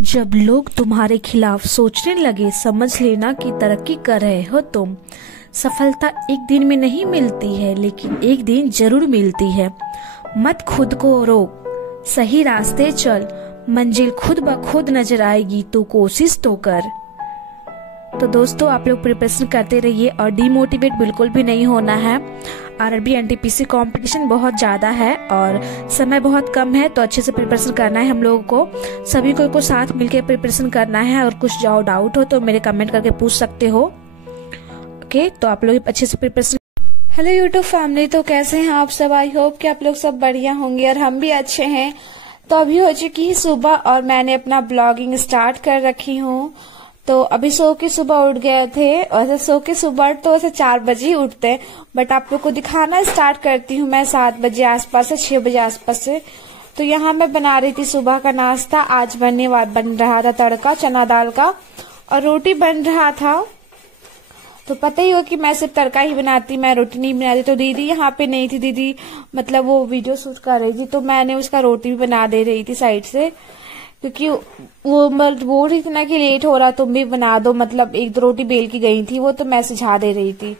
जब लोग तुम्हारे खिलाफ सोचने लगे, समझ लेना कि तरक्की कर रहे हो तुम। सफलता एक दिन में नहीं मिलती है, लेकिन एक दिन जरूर मिलती है। मत खुद को रोक, सही रास्ते चल, मंजिल खुद ब खुद नजर आएगी, तू कोशिश तो कर। तो दोस्तों, आप लोग प्रिपरेशन करते रहिए और डिमोटिवेट बिल्कुल भी नहीं होना है। आरआरबी एनटीपीसी कंपटीशन बहुत ज़्यादा है और समय बहुत कम है, तो अच्छे से प्रिपरेशन करना है हम लोगों को। सभी को साथ मिलकर प्रिपरेशन करना है और कुछ जाओ डाउट हो तो मेरे कमेंट करके पूछ सकते हो। ओके, तो आप लोग अच्छे से प्रिपरेशन। हेलो यूट्यूब फैमिली, तो कैसे हैं आप सब? आई होप कि आप लोग सब बढ़िया होंगे और हम भी अच्छे हैं। तो अभी हो चुकी है सुबह और मैंने अपना ब्लॉगिंग स्टार्ट कर रखी हूँ। तो अभी सो के सुबह उठ गए थे, वैसे सो के सुबह तो वैसे 4 बजे ही उठते हैं, बट आप लोग को दिखाना स्टार्ट करती हूँ मैं 7 बजे आसपास से, 6 बजे आसपास से। तो यहाँ मैं बना रही थी सुबह का नाश्ता। आज बन रहा था तड़का चना दाल का और रोटी बन रहा था। तो पता ही हो कि मैं सिर्फ तड़का ही बनाती, मैं रोटी नहीं बनाती। तो दीदी यहाँ पे नहीं थी, दीदी मतलब वो वीडियो शूट कर रही थी, तो मैंने उसका रोटी भी बना दे रही थी साइड से, क्योंकि वो बोल रही थी ना कि लेट हो रहा, तुम भी बना दो। मतलब 1-2 रोटी बेल की गई थी वो, तो मैं सिझा दे रही थी।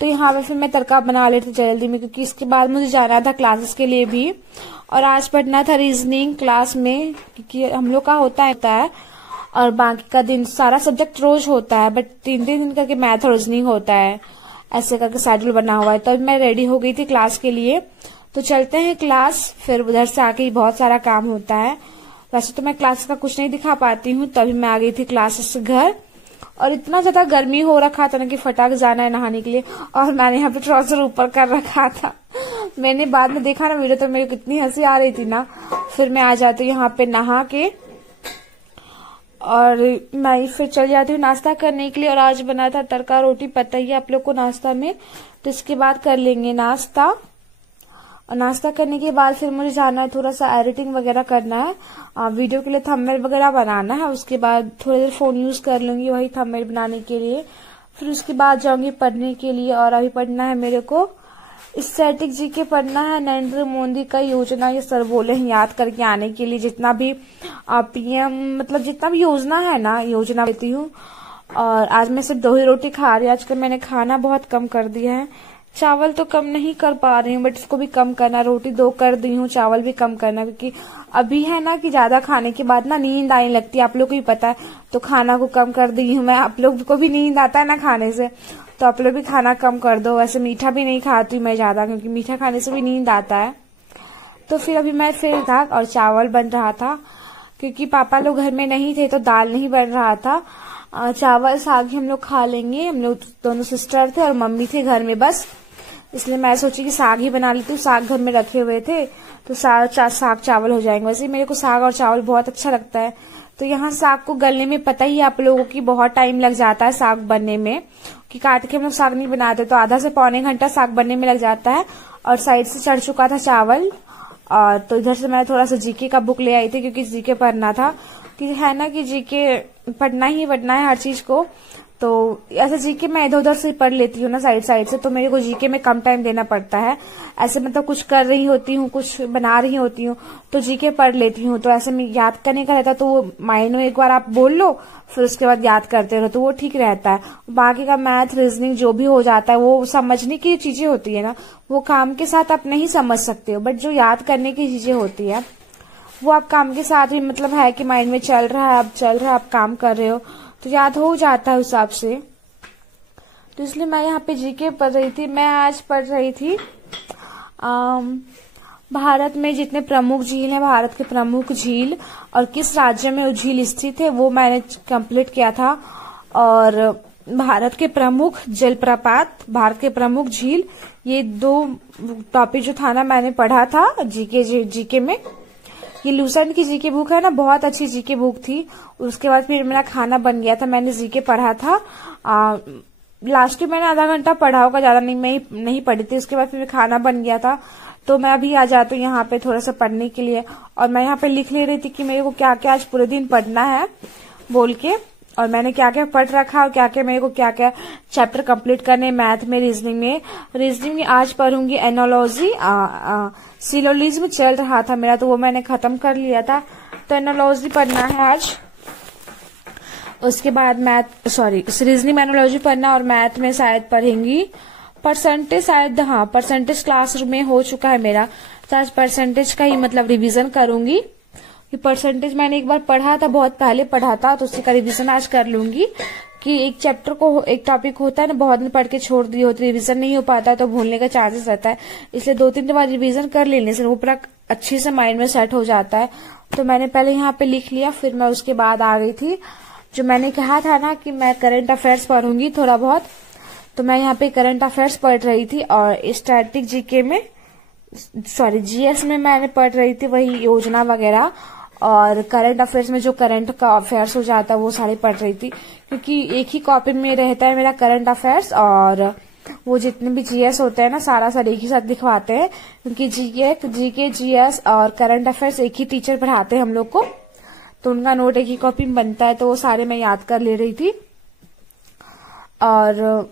तो यहाँ पे फिर मैं तड़का बना लेती जल्दी में, क्योंकि इसके बाद मुझे जाना था क्लासेस के लिए भी, और आज पढ़ना था रीजनिंग क्लास में, क्योंकि हम लोग का होता है और बाकी का दिन सारा सब्जेक्ट रोज होता है, बट 3-3 दिन करके मैथ और रीजनिंग होता है, ऐसे करके शेड्यूल बना हुआ है। तो मैं रेडी हो गई थी क्लास के लिए, तो चलते हैं क्लास। फिर उधर से आके ही बहुत सारा काम होता है। वैसे तो मैं क्लास का कुछ नहीं दिखा पाती हूँ, तभी मैं आ गई थी क्लास से घर। और इतना ज्यादा गर्मी हो रखा था ना कि फटाक जाना है नहाने के लिए, और मैंने यहाँ पे ट्राउजर ऊपर कर रखा था। मैंने बाद में देखा ना वीडियो, तो मेरे को कितनी हंसी आ रही थी ना। फिर मैं आ जाती हूँ यहाँ पे नहा के, और मैं फिर चल जाती हूँ नाश्ता करने के लिए। और आज बना था तड़का रोटी, पता ही है आप लोग को नाश्ता में। तो इसके बाद कर लेंगे नाश्ता, और नाश्ता करने के बाद फिर मुझे जाना है, थोड़ा सा एडिटिंग वगैरह करना है, वीडियो के लिए थंबनेल वगैरह बनाना है। उसके बाद थोड़ी देर फोन यूज कर लूंगी वही थंबनेल बनाने के लिए। फिर उसके बाद जाऊंगी पढ़ने के लिए, और अभी पढ़ना है मेरे को स्टैटिक जीके पढ़ना है। नरेंद्र मोदी का योजना, ये सर बोले हैं याद करके आने के लिए, जितना भी पीएम मतलब जितना भी योजना है ना, योजना देती हूँ। और आज मैं सिर्फ 2 ही रोटी खा रही हूँ। आजकल मैंने खाना बहुत कम कर दिया है, चावल तो कम नहीं कर पा रही हूँ, बट इसको भी कम करना। रोटी 2 कर दी हूँ, चावल भी कम करना, क्योंकि अभी है ना कि ज्यादा खाने के बाद ना नींद आने लगती है, आप लोग को भी पता है। तो खाना को कम कर दी हूँ मैं। आप लोग को भी नींद आता है ना खाने से, तो आप लोग भी खाना कम कर दो। वैसे मीठा भी नहीं खाती हूँ मैं ज्यादा, क्योंकि मीठा खाने से भी नींद आता है। तो फिर अभी मैं फिर था और चावल बन रहा था, क्योंकि पापा लोग घर में नहीं थे, तो दाल नहीं बन रहा था। चावल साग हम लोग खा लेंगे, हम लोग दोनों सिस्टर थे और मम्मी थे घर में बस, इसलिए मैं सोची कि साग ही बना लेती हूँ। साग घर में रखे हुए थे, तो साग चावल हो जाएंगे। वैसे मेरे को साग और चावल बहुत अच्छा लगता है। तो यहाँ साग को गलने में पता ही है आप लोगों की बहुत टाइम लग जाता है साग बनने में, कि काट के हम लोग साग नहीं बनाते, तो आधा से पौने घंटा साग बनने में लग जाता है। और साइड से चढ़ चुका था चावल, और तो इधर से मैं थोड़ा सा जीके का बुक ले आई थी, क्योंकि जीके पढ़ना था, कि है ना कि जीके पढ़ना ही पढ़ना है हर चीज को। तो ऐसे जीके मैं इधर उधर से पढ़ लेती हूँ ना साइड से, तो मेरे को जीके में कम टाइम देना पड़ता है। ऐसे मतलब कुछ कर रही होती हूँ, कुछ बना रही होती हूँ, तो जीके पढ़ लेती हूँ। तो ऐसे में याद करने का रहता, तो वो माइंड में एक बार आप बोल लो, फिर उसके बाद याद करते रहो, तो वो ठीक रहता है। बाकी का मैथ रीजनिंग जो भी हो जाता है, वो समझने की चीजें होती है ना, वो काम के साथ आप नहीं समझ सकते हो, बट जो याद करने की चीजें होती है वो आप काम के साथ ही, मतलब है कि माइंड में चल रहा है, आप काम कर रहे हो, तो याद हो जाता है उस हिसाब से। तो इसलिए मैं यहाँ पे जीके पढ़ रही थी। मैं आज पढ़ रही थी भारत में जितने प्रमुख झील हैं, भारत के प्रमुख झील और किस राज्य में वो झील स्थित है, वो मैंने कंप्लीट किया था। और भारत के प्रमुख जलप्रपात, भारत के प्रमुख झील, ये 2 टॉपिक जो था ना मैंने पढ़ा था जीके में। ये लूसेंट की जीके बुक है ना, बहुत अच्छी जीके बुक थी। उसके बाद फिर मेरा खाना बन गया था, मैंने जीके पढ़ा था। लास्ट में मैंने आधा घंटा पढ़ा होगा, ज्यादा नहीं पढ़ी थी। उसके बाद फिर खाना बन गया था, तो मैं अभी आ जाती हूँ यहाँ पे थोड़ा सा पढ़ने के लिए। और मैं यहाँ पे लिख ले रही थी कि मेरे को क्या क्या आज पूरे दिन पढ़ना है बोल के, और मैंने क्या क्या पढ़ रखा और क्या क्या मेरे को क्या क्या चैप्टर कंप्लीट करने मैथ में, रीजनिंग में आज पढ़ूंगी एनोलॉजी, सिलोजिज्म चल रहा था मेरा, तो वो मैंने खत्म कर लिया था। तो एनोलॉजी पढ़ना है आज। उसके बाद रीजनिंग एनालॉजी पढ़ना और मैथ में शायद पढ़ेंगी। परसेंटेज शायद, हाँ परसेंटेज क्लास में हो चुका है मेरा, तो आज परसेंटेज का ही मतलब रिवीजन करूंगी। परसेंटेज मैंने एक बार पढ़ा था, बहुत पहले पढ़ा था, तो उसी का रिवीजन आज कर लूंगी। कि एक चैप्टर को, एक टॉपिक होता है ना, बहुत दिन पढ़ के छोड़ दिए हो तो रिवीजन नहीं हो पाता, तो भूलने का चांसेस रहता है। इसलिए 2-3 बार रिवीजन कर लेने से वो पूरा अच्छे से माइंड में सेट हो जाता है। तो मैंने पहले यहाँ पे लिख लिया, फिर मैं उसके बाद आ गई थी। जो मैंने कहा था ना कि मैं करंट अफेयर्स पढ़ूंगी थोड़ा बहुत, तो मैं यहाँ पे करंट अफेयर्स पढ़ रही थी। और स्टैटिक जीके में, जीएस में मैंने पढ़ रही थी वही योजना वगैरह, और करंट अफेयर्स में जो करंट का अफेयर्स हो जाता है वो सारे पढ़ रही थी। क्योंकि एक ही कॉपी में रहता है मेरा करंट अफेयर्स, और वो जितने भी जीएस होते हैं ना सारा एक ही साथ दिखवाते हैं। क्योंकि जीके, जीएस और करंट अफेयर्स एक ही टीचर पढ़ाते हैं हम लोग को, तो उनका नोट एक ही कॉपी में बनता है, तो वो सारे मैं याद कर ले रही थी। और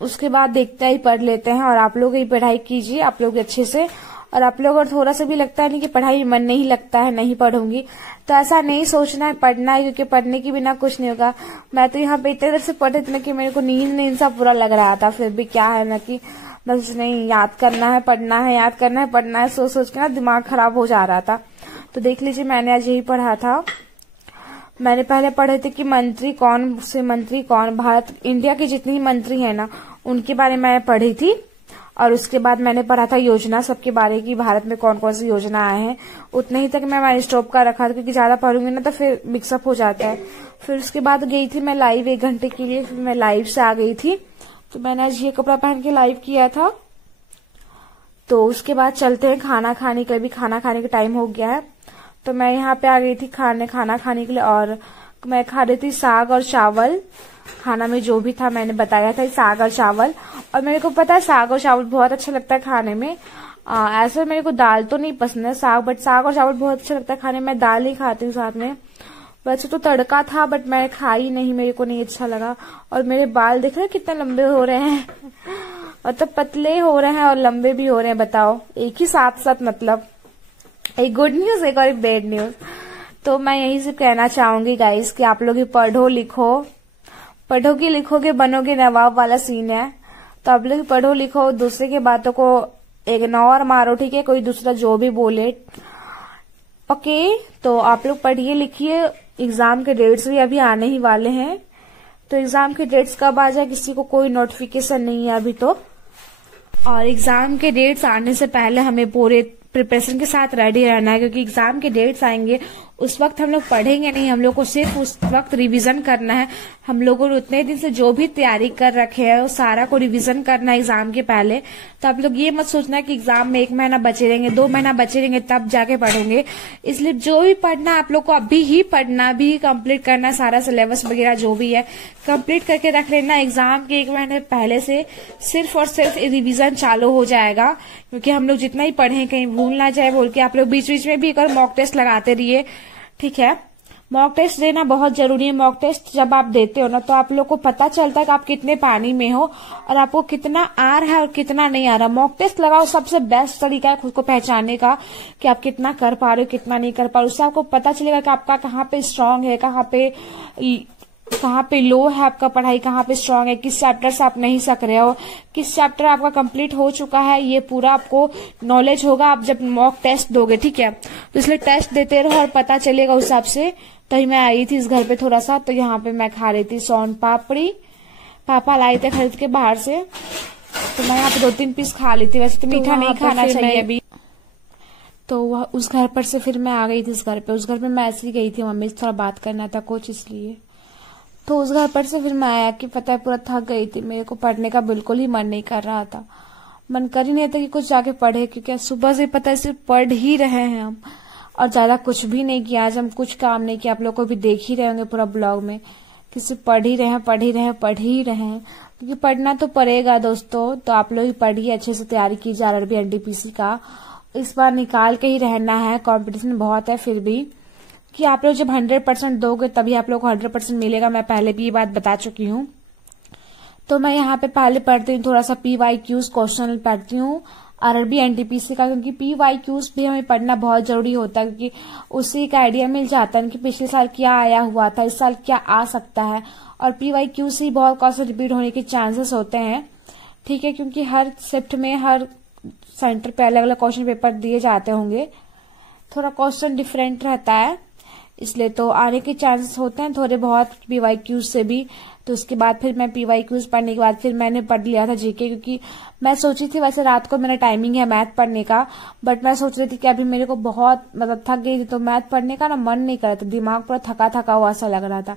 उसके बाद देखते ही पढ़ लेते हैं। और आप लोग ही पढ़ाई कीजिए, आप लोग अच्छे से। और आप लोग अगर थोड़ा सा भी लगता है नहीं कि पढ़ाई में मन नहीं लगता है, नहीं पढ़ूंगी, तो ऐसा नहीं सोचना है, पढ़ना है, क्योंकि पढ़ने के बिना कुछ नहीं होगा। मैं तो यहाँ पे इतने देर से पढ़े थे कि मेरे को नींद सा पूरा लग रहा था, फिर भी क्या है ना कि बस नहीं, याद करना है, पढ़ना है, याद करना है, पढ़ना है, सोच के ना दिमाग खराब हो जा रहा था। तो देख लीजिए मैंने आज यही पढ़ा था। मैंने पहले पढ़े थे कि मंत्री कौन, भारत इंडिया के जितनी मंत्री है ना उनके बारे में मैं पढ़ी थी। और उसके बाद मैंने पढ़ा था योजना सबके बारे की, भारत में कौन कौन सी योजना आए हैं। उतने ही तक मैं स्टॉप कर रखा था, क्योंकि ज्यादा पढ़ूंगी ना तो फिर मिक्सअप हो जाता है। फिर उसके बाद गई थी मैं लाइव 1 घंटे के लिए, फिर मैं लाइव से आ गई थी। तो मैंने आज ये कपड़ा पहन के लाइव किया था। तो उसके बाद चलते हैं खाना खाने के लिए, भी खाना खाने का टाइम हो गया है। तो मैं यहाँ पे आ गई थी खाना खाने के लिए, और मैं खा रही थी साग और चावल। खाना में जो भी था मैंने बताया था, साग और चावल। और मेरे को पता है साग और चावल बहुत अच्छा लगता है खाने में। ऐसे मेरे को दाल तो नहीं पसंद है बट साग और चावल बहुत अच्छा लगता है खाने में। मैं दाल ही खाती हूँ साथ में। वैसे तो तड़का था बट मैं खाई नहीं, मेरे को नहीं अच्छा लगा। और मेरे बाल देख रहे हैं कितने लंबे हो रहे हैं और तो पतले हो रहे हैं और लंबे भी हो रहे हैं, बताओ, एक ही साथ, मतलब एक गुड न्यूज एक और एक बैड न्यूज। तो मैं यही से कहना चाहूंगी गाइस कि आप लोग पढ़ो लिखो, पढ़ोगे लिखोगे बनोगे नवाब वाला सीन है। तो आप लोग पढ़ो लिखो, दूसरे की बातों को इग्नोर मारो, ठीक है, कोई दूसरा जो भी बोले। ओके, तो आप लोग पढ़िए लिखिए। एग्जाम के डेट्स भी अभी आने ही वाले हैं। तो एग्जाम के डेट्स कब आ जाए किसी को कोई नोटिफिकेशन नहीं है अभी तो। और एग्जाम के डेट्स आने से पहले हमें पूरे प्रिपरेशन के साथ रेडी रहना है, क्योंकि एग्जाम के डेट्स आएंगे उस वक्त हम लोग पढ़ेंगे नहीं, हम लोग को सिर्फ उस वक्त रिवीजन करना है। हम लोगों ने उतने दिन से जो भी तैयारी कर रखे है वो सारा को रिवीजन करना है एग्जाम के पहले। तो आप लोग ये मत सोचना कि एग्जाम में 1 महीना बचे रहेंगे, 2 महीना बचे रहेंगे तब जाके पढ़ेंगे। इसलिए जो भी पढ़ना आप लोग को अभी ही पढ़ना, अभी ही कंप्लीट करना, सारा सिलेबस वगैरह जो भी है कंप्लीट करके रख लेना। एग्जाम के 1 महीने पहले से सिर्फ और सिर्फ रिवीजन चालू हो जाएगा, क्योंकि हम लोग जितना ही पढ़े कहीं भूल ना जाए बोल के आप लोग बीच बीच में भी एक और मॉक टेस्ट लगाते रहिए, ठीक है। मॉक टेस्ट देना बहुत जरूरी है। मॉक टेस्ट जब आप देते हो ना तो आप लोग को पता चलता है कि आप कितने पानी में हो और आपको कितना आ रहा है और कितना नहीं आ रहा। मॉक टेस्ट लगाओ, सबसे बेस्ट तरीका है खुद को पहचानने का कि आप कितना कर पा रहे हो कितना नहीं कर पा रहे हो। उससे आपको पता चलेगा कि आपका कहाँ पे स्ट्रांग है, कहाँ पे लो है आपका पढ़ाई, कहाँ पे स्ट्रांग है, किस चैप्टर से आप नहीं सक रहे हो, किस चैप्टर आपका कंप्लीट हो चुका है, ये पूरा आपको नॉलेज होगा आप जब मॉक टेस्ट दोगे, ठीक है। तो इसलिए टेस्ट देते रहो और पता चलेगा उस हिसाब से। तभी मैं आई थी इस घर पे थोड़ा सा, तो यहाँ पे मैं खा रही थी सोन पापड़ी, पापा लाए थे खरीद के बाहर से, तो मैं यहाँ पे 2-3 पीस खा ली थी। वैसे तो मीठा नहीं खाना चाहिए अभी। तो वह उस घर पर से फिर मैं आ गई थी इस घर पे। उस घर पे मैं ऐसे ही गई थी, मम्मी से थोड़ा बात करना था कुछ, इसलिए। तो उस घर पर से फिर मैं आया कि पता है पूरा थक गई थी, मेरे को पढ़ने का बिल्कुल ही मन नहीं कर रहा था, मन कर ही नहीं था कि कुछ जाके पढ़े, क्योंकि सुबह से पता है सिर्फ पढ़ ही रहे हैं हम और ज्यादा कुछ भी नहीं किया। आज हम कुछ काम नहीं किया, आप लोग को भी देख ही रहे होंगे पूरा ब्लॉग में कि सिर्फ पढ़ ही रहे हैं, क्योंकि पढ़ना तो पड़ेगा दोस्तों। तो आप लोग ही पढ़िए, अच्छे से तैयारी कीजिए आरआरबी एनटीपीसी का, इस बार निकाल के ही रहना है। कंपटीशन बहुत है, फिर भी कि आप लोग जब 100% दोगे तभी आप लोग को 100% मिलेगा। मैं पहले भी ये बात बता चुकी हूँ। तो मैं यहाँ पे पहले पढ़ती हूँ थोड़ा सा PYQs क्वेश्चन पढ़ती हूँ आरआरबी एनटीपीसी का, क्योंकि PYQs भी हमें पढ़ना बहुत जरूरी होता है, क्योंकि उससे एक आइडिया मिल जाता है कि पिछले साल क्या आया हुआ था, इस साल क्या आ सकता है। और PYQ से बहुत क्वेश्चन रिपीट होने के चांसेस होते हैं, ठीक है, क्योंकि हर शिफ्ट में हर सेंटर पे अलग अलग क्वेश्चन पेपर दिए जाते होंगे, थोड़ा क्वेश्चन डिफरेंट रहता है, इसलिए तो आने के चांसेस होते हैं थोड़े बहुत PYQs से भी। तो उसके बाद फिर मैं PYQs पढ़ने के बाद फिर मैंने पढ़ लिया था GK, क्योंकि मैं सोची थी, वैसे रात को मेरा टाइमिंग है मैथ पढ़ने का, बट मैं सोच रही थी कि अभी मेरे को बहुत मतलब थक गई थी, तो मैथ पढ़ने का ना मन नहीं कर रहा था, दिमाग पूरा थका थका हुआ सा लग रहा था।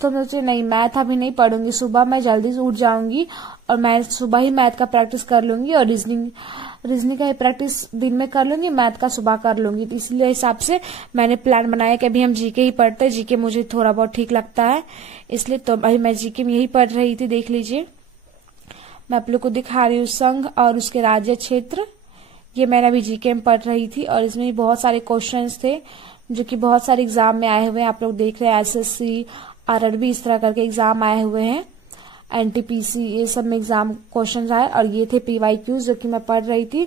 तो मैं सोची नहीं, मैथ अभी नहीं पढ़ूंगी, सुबह मैं जल्दी से उठ जाऊंगी और मैं सुबह ही मैथ का प्रैक्टिस कर लूंगी, और रीजनिंग का प्रैक्टिस दिन में कर लूंगी, मैथ का सुबह कर लूंगी। तो इसलिए हिसाब से मैंने प्लान बनाया कि अभी हम GK ही पढ़ते हैं, GK मुझे थोड़ा बहुत ठीक लगता है, इसलिए तो अभी मैं GK में यही पढ़ रही थी। देख लीजिए, मैं आप लोग को दिखा रही हूँ संघ और उसके राज्य क्षेत्र, ये मैंने अभी GK में पढ़ रही थी, और इसमें भी बहुत सारे क्वेश्चंस थे जो कि बहुत सारे एग्जाम में आए हुए हैं। आप लोग देख रहे हैं SSC, RRB इस तरह करके एग्जाम आए हुए हैं, NTPC ये सब में एग्जाम क्वेश्चन आए, और ये थे PYQs जो कि मैं पढ़ रही थी।